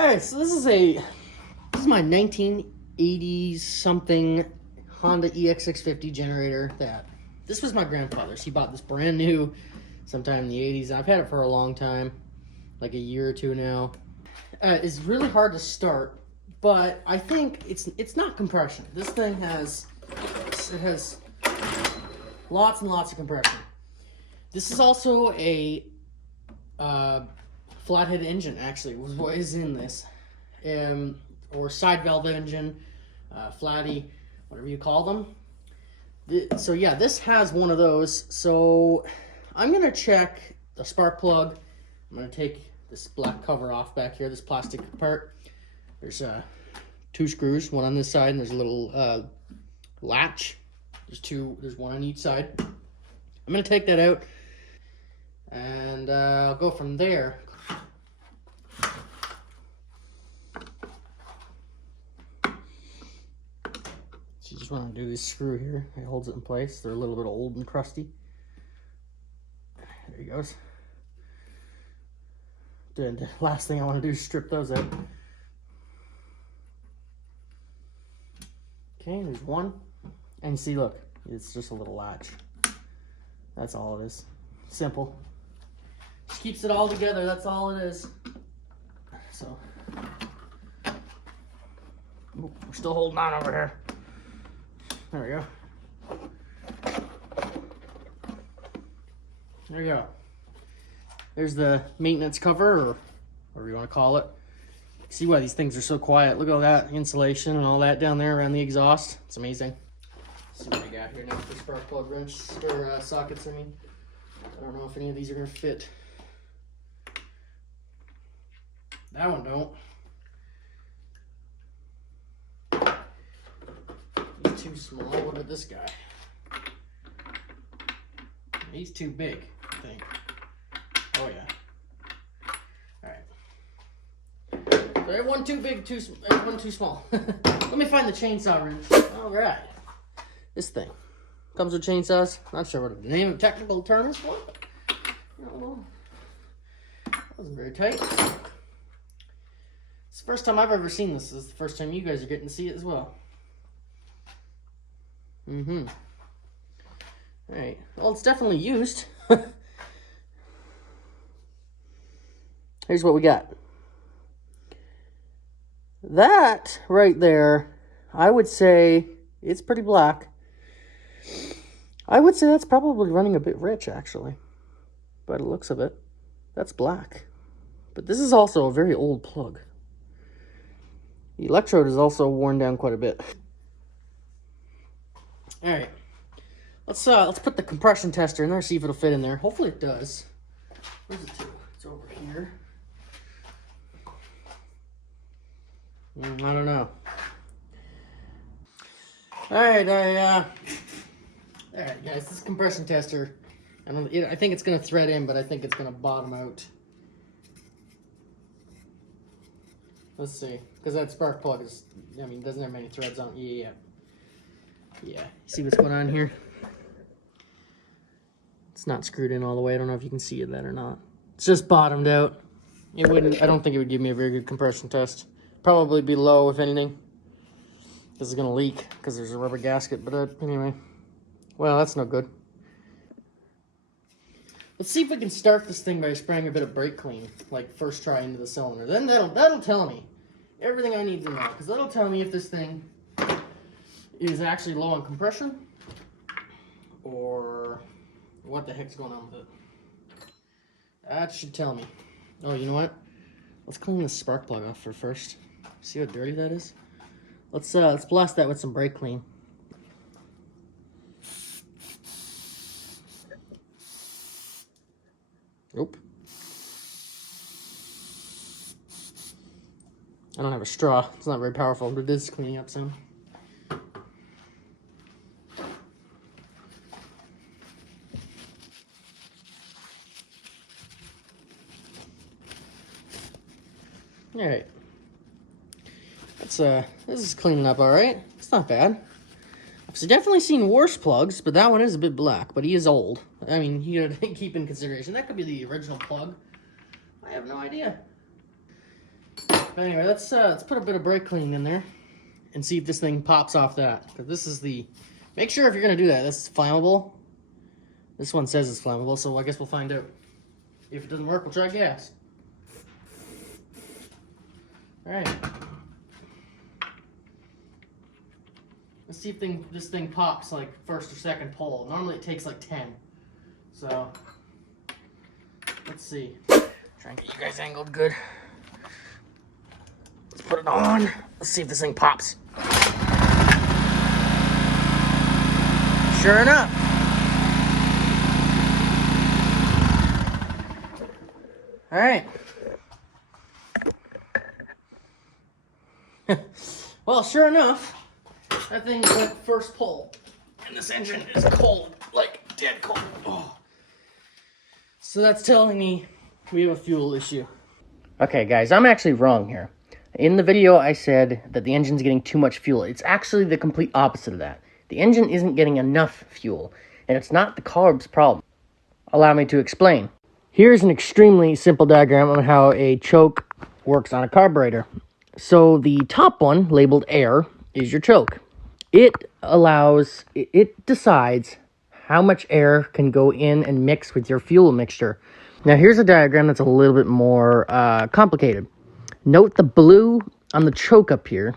Alright, so this is my 1980s something Honda EX650 generator. This was my grandfather's. He bought this brand new sometime in the 80s. I've had it for a long time, like a year or two now. It's really hard to start, but I think it's not compression. This thing has lots and lots of compression. This is also a flathead engine, actually, was what is in this, or side valve engine, flatty, whatever you call them. So yeah, this has one of those. So I'm gonna check the spark plug. I'm gonna take this black cover off back here, this plastic part. There's two screws, one on this side, and there's a little latch. There's one on each side. I'm gonna take that out, and I'll go from there. So you just want to do this screw here. It holds it in place. They're a little bit old and crusty. There he goes. The last thing I want to do is strip those out. Okay, there's one. And see, look, it's just a little latch. That's all it is. Simple. Just keeps it all together, that's all it is. So, ooh, we're still holding on over here. There we go. There you go. There's the maintenance cover, or whatever you want to call it. See why these things are so quiet. Look at all that insulation and all that down there around the exhaust. It's amazing. Let's see what I got here now for spark plug wrench, or sockets, I mean. I don't know if any of these are going to fit. That one don't. He's too small. What about this guy? He's too big, I think. Oh yeah. Alright. So everyone too big, everyone too small. Let me find the chainsaw wrench. Alright. This thing. Comes with chainsaws. Not sure what the name of the technical term is for, but I don't know. That wasn't very tight. It's the first time I've ever seen this. This is the first time you guys are getting to see it as well. Alright. Well, it's definitely used. Here's what we got. That right there, I would say it's pretty black. I would say that's probably running a bit rich, actually. By the looks of it. That's black. But this is also a very old plug. The electrode is also worn down quite a bit. Alright. Let's put the compression tester in there, see if it'll fit in there. Hopefully it does. Where's it to? It's over here. I don't know. Alright, alright guys, this compression tester, I think it's going to thread in, but I think it's going to bottom out. Let's see, because that spark plug is, I mean, doesn't have many threads on it. Yeah. See what's going on here? It's not screwed in all the way. I don't know if you can see that or not. It's just bottomed out. I don't think it would give me a very good compression test. Probably be low, if anything. This is going to leak because there's a rubber gasket, but anyway. Well, that's no good. Let's see if we can start this thing by spraying a bit of brake clean, like first try into the cylinder. Then that'll tell me everything I need to know, because that'll tell me if this thing is actually low on compression or what the heck's going on with it. That should tell me. Oh, you know what? Let's clean this spark plug off first. See how dirty that is? Let's blast that with some brake clean. Nope. I don't have a straw. It's not very powerful, but it is cleaning up some. Alright. This is cleaning up alright. It's not bad. I've definitely seen worse plugs, but that one is a bit black, but he is old. I mean, you gotta keep in consideration. That could be the original plug. I have no idea. But anyway, let's put a bit of brake cleaning in there and see if this thing pops off that. Because this is the... Make sure if you're going to do that, this is flammable. This one says it's flammable, so I guess we'll find out. If it doesn't work, we'll try gas. Alright. Let's see if this thing pops like first or second pull. Normally it takes like 10. So, let's see. Try and get you guys angled good. Let's put it on. Let's see if this thing pops. Sure enough. All right. Well, sure enough, that thing went first pull. And this engine is cold, like dead cold. Oh. So that's telling me we have a fuel issue. Okay, guys, I'm actually wrong here. In the video, I said that the engine's getting too much fuel. It's actually the complete opposite of that. The engine isn't getting enough fuel, and it's not the carb's problem. Allow me to explain. Here's an extremely simple diagram on how a choke works on a carburetor. So the top one, labeled air, is your choke. It decides how much air can go in and mix with your fuel mixture. Now here's a diagram that's a little bit more complicated. Note the blue on the choke up here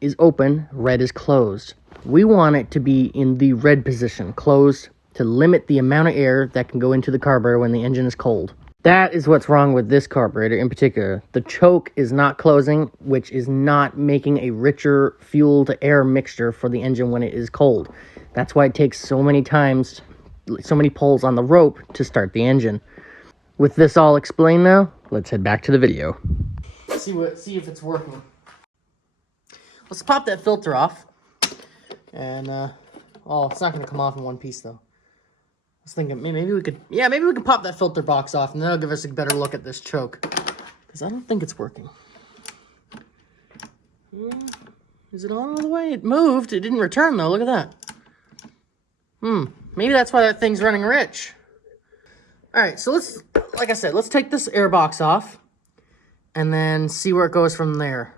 is open, red is closed. We want it to be in the red position, closed, to limit the amount of air that can go into the carburetor when the engine is cold. That is what's wrong with this carburetor in particular. The choke is not closing, which is not making a richer fuel-to-air mixture for the engine when it is cold. That's why it takes so many times, so many pulls on the rope to start the engine. With this all explained now, let's head back to the video. See if it's working. Let's pop that filter off. And, oh, it's not going to come off in one piece, though. I was thinking maybe we could pop that filter box off, and that'll give us a better look at this choke. Because I don't think it's working. Is it on all the way? It moved. It didn't return, though. Look at that. Maybe that's why that thing's running rich. Alright, so like I said, let's take this air box off. And then see where it goes from there.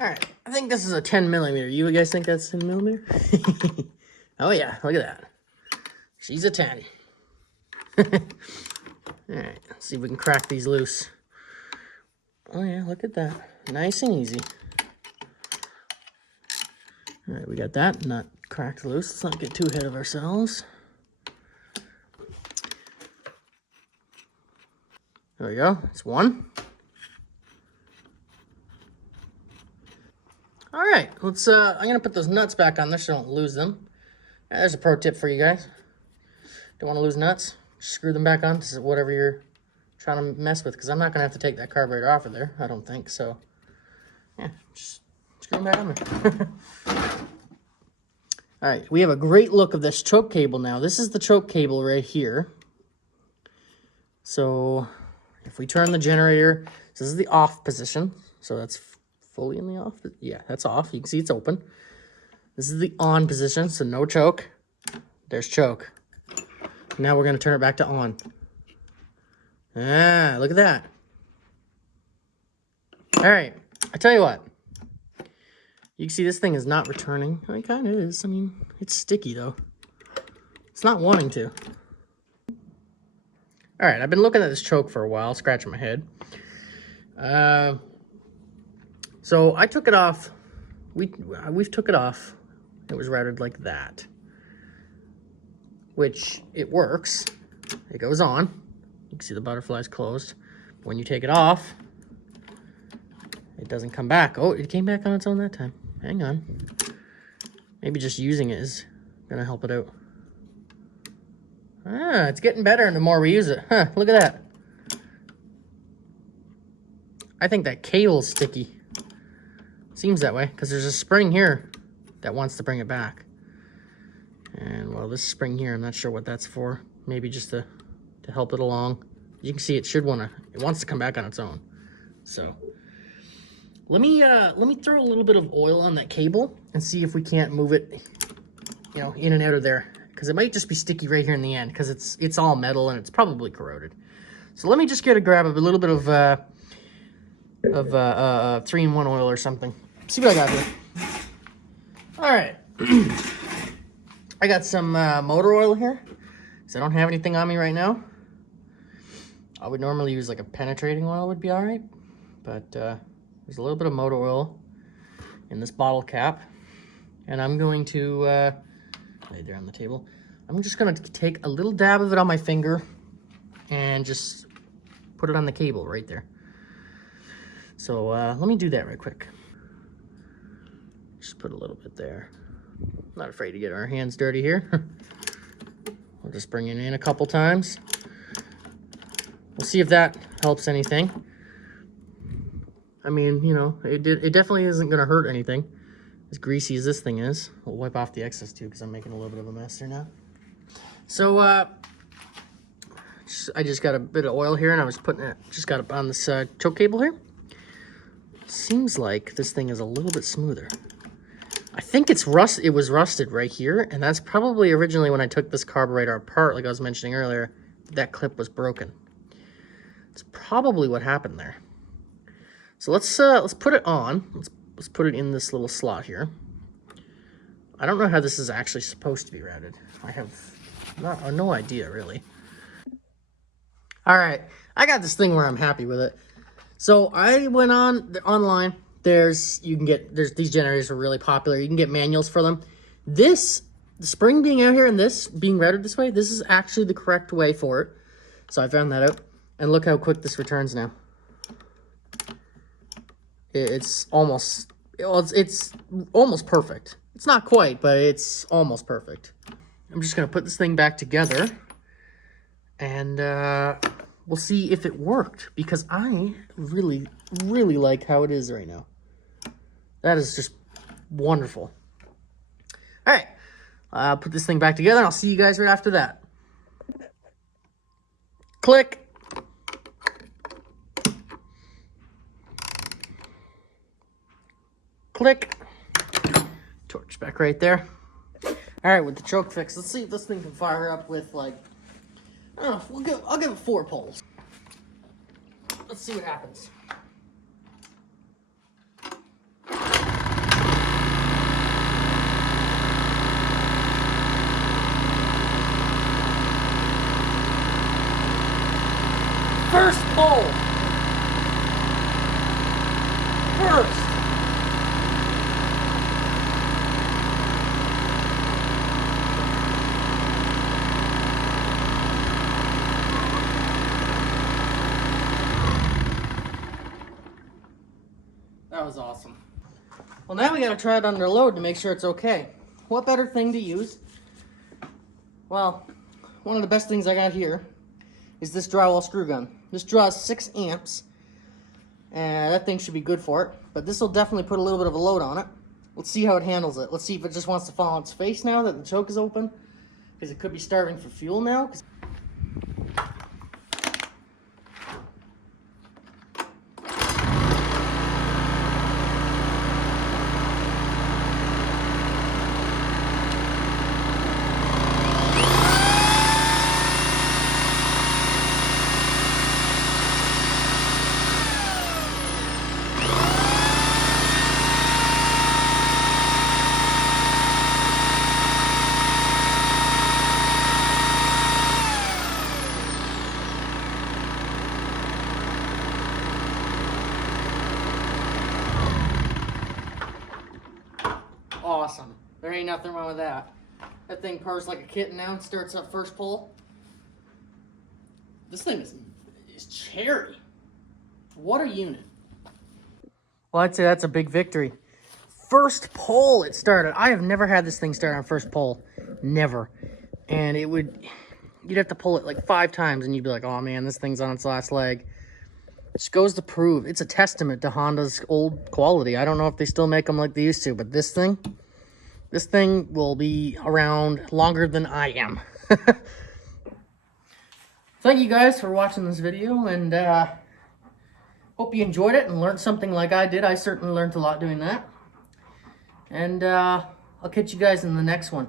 Alright, I think this is a 10 millimeter. You guys think that's 10 millimeter? Oh yeah, look at that. She's a 10. Alright, let's see if we can crack these loose. Oh yeah, look at that. Nice and easy. Alright, we got that nut cracked loose. Let's not get too ahead of ourselves. There we go. It's one. All right, let's. I'm gonna put those nuts back on there so I don't lose them. There's a pro tip for you guys. Don't want to lose nuts. Just screw them back on to whatever you're trying to mess with, because I'm not gonna have to take that carburetor off of there. I don't think so. Yeah, just screw them back on there. All right, we have a great look of this choke cable now. This is the choke cable right here. So if we turn the generator, so this is the off position. So that's fully in the off. Yeah, that's off. You can see it's open. This is the on position, so no choke. There's choke. Now we're going to turn it back to on. Ah, look at that. All right, I tell you what. You can see this thing is not returning. It kind of is. I mean, it's sticky, though. It's not wanting to. All right, I've been looking at this choke for a while, scratching my head. So I took it off. We've took it off. It was routed like that, which it works. It goes on. You can see the butterfly's closed. When you take it off, it doesn't come back. Oh, it came back on its own that time. Hang on. Maybe just using it is gonna help it out. Ah, it's getting better the more we use it. Huh, look at that. I think that cable's sticky. Seems that way, because there's a spring here that wants to bring it back. And, well, this spring here, I'm not sure what that's for. Maybe just to help it along. You can see it wants to come back on its own. So, let me throw a little bit of oil on that cable and see if we can't move it, you know, in and out of there. Because it might just be sticky right here in the end, because it's all metal and it's probably corroded. So let me just grab a little bit of of 3-in-1 oil or something. See what I got here. All right. I got some motor oil here because I don't have anything on me right now. I would normally use like a penetrating oil would be all right, but there's a little bit of motor oil in this bottle cap, and I'm going to lay there on the table. I'm just gonna take a little dab of it on my finger and just put it on the cable right there. So let me do that right quick. Just put a little bit there. Not afraid to get our hands dirty here. We'll just bring it in a couple times. We'll see if that helps anything. I mean, you know, it definitely isn't gonna hurt anything. As greasy as this thing is. We'll wipe off the excess too, because I'm making a little bit of a mess here now. So I just got a bit of oil here, and I was putting it, just got it on this choke cable here. Seems like this thing is a little bit smoother. I think it was rusted right here, and that's probably originally when I took this carburetor apart, like I was mentioning earlier, that clip was broken. It's probably what happened there. So let's put it on. Let's put it in this little slot here. I don't know how this is actually supposed to be routed. I have no idea really. All right, I got this thing where I'm happy with it. So I went online. These generators are really popular. You can get manuals for them. The spring being out here and this being routed this way, this is actually the correct way for it. So I found that out. And look how quick this returns now. It's almost perfect. It's not quite, but it's almost perfect. I'm just gonna put this thing back together, and we'll see if it worked, because I really, really like how it is right now. That is just wonderful. All right, I'll put this thing back together, and I'll see you guys right after that. Click. Click. Torch back right there. All right, with the choke fix, let's see if this thing can fire up with, like, I don't know, I'll give it 4 pulls. Let's see what happens. First pull. First. That was awesome. Well, now we gotta try it under load to make sure it's okay. What better thing to use? Well, one of the best things I got here is this drywall screw gun. This draws 6 amps, and that thing should be good for it, but this will definitely put a little bit of a load on it. Let's see how it handles it. Let's see if it just wants to fall on its face now that the choke is open, because it could be starving for fuel now. Awesome. There ain't nothing wrong with that. That thing purrs like a kitten now and starts up first pull. This thing is cherry. What a unit. Well, I'd say that's a big victory. First pull it started. I have never had this thing start on first pull. Never. And you'd have to pull it like 5 times and you'd be like, oh man, this thing's on its last leg. Just goes to prove, it's a testament to Honda's old quality. I don't know if they still make them like they used to, but this thing will be around longer than I am. Thank you guys for watching this video, and hope you enjoyed it and learned something like I did. I certainly learned a lot doing that. And I'll catch you guys in the next one.